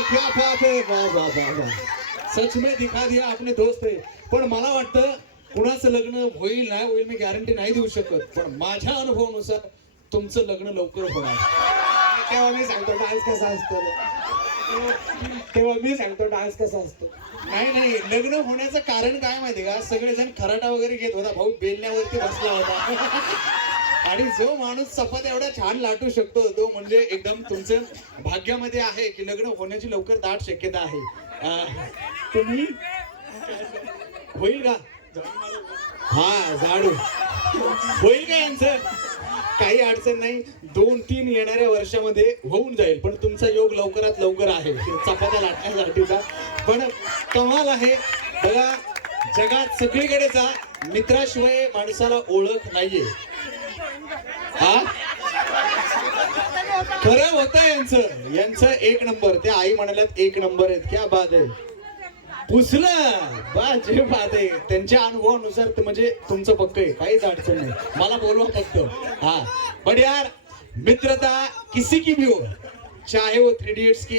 क्या बात है, वाह वाह वाह वाह, सच में दिखा दिया आपने दोस्त है. पण मला वाटतं कुणाचं लग्न होईल नाही होईल मी गॅरंटी नाही देऊ शकत, पण माझ्या अनुभवानुसार तुमचं लग्न लवकर होणार. तेव्हा मी सांगतो डान्स कसा असतो, तेव्हा मी सांगतो डान्स कसा असतो. नाही नाही, लग्न होण्याचं कारण काय माहिती का, सगळेजण खराटा वगैरे घेत होता, भाऊ बेलण्यावरती बसला होता. आणि जो माणूस चपात्या एवढा छान लाटू शकतो तो म्हणजे एकदम तुमचं भाग्यामध्ये आहे की लग्न होण्याची लवकर दाट शक्यता आहे. तुम्ही होईल का, हा झाडू होईल का यांचं, काही अडचण नाही. 2-3 येणाऱ्या वर्षामध्ये होऊन जाईल, पण तुमचा योग लवकरात लवकर आहे चपात्या लाटण्यासाठीचा. पण कमाल आहे बघा, जगात सगळीकडे जा, मित्राशिवाय माणसाला ओळख नाहीये. हा खरं होत यांचं 1 नंबर. ते आई म्हणाल्यात 1 नंबर आहेत, क्या बात आहे. पुसलं बा जे बात आहे, त्यांच्या अनुभवानुसार म्हणजे तुमचं पक्क आहे, काहीच अडचण नाही. मला बोलवा फक्त. हा पण यार, मित्रता किसी की भी हो, चाहे वो 3 इडियट्स की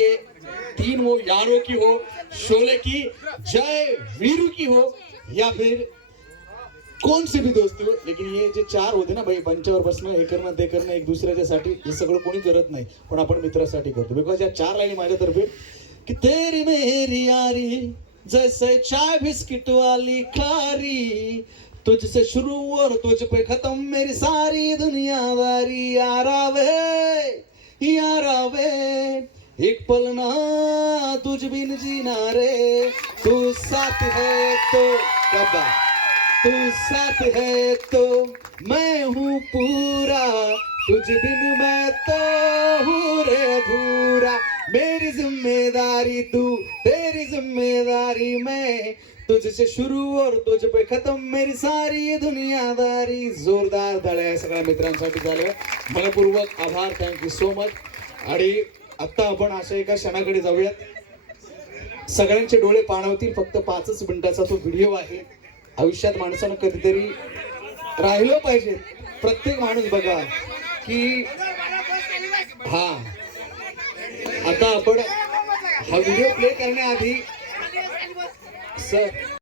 3 हो, यारों की हो, शोले की, जय वीरू की हो, या फिर कौन सी भी दोस्ती हो, लेकिन ये जे 4 होते ना भाई, मंचावर बसणं, हे करणं ते करणं एक दुसऱ्याच्यासाठी, हे सगळं कोणी करत नाही, पण आपण मित्रासाठी करतो. बिकॉज या 4 लाईनी माझ्यातर्फे की तेरी मेरी यारी जैसे चाय बिस्किट वाली खारी, तुझसे शुरू और तुझ पे खत्म मेरी सारी दुनियादारी. यारा वे एक पल ना तुझ बिन जीना रे, तू साथ है तो कब, तू साथ है तो मैं हूँ पूरा, तुझ बिन मैं तो हूँ रे अधूरा. मेरी जिम्मेदारी तू, तेरी जिम्मेदारी मैं, तुझसे शुरू और तुझ पे खत्म मेरी सारी दुनियादारी. जोरदार टाळ्या सगळ्या मित्रांसाठी झाल्या. मनपूर्वक आभार, थँक्यू सो मच. आणि आता आपण अशा एका क्षणाकडे जाऊयात. सगळ्यांचे डोळे पाणावतील, फक्त 5 मिनिटाचा तो व्हिडिओ आहे. आयुष्यात माणसानं कधीतरी राहिलं पाहिजे. प्रत्येक माणूस बघा की हा, आता आपण हा व्हिडिओ प्ले करण्याआधी सर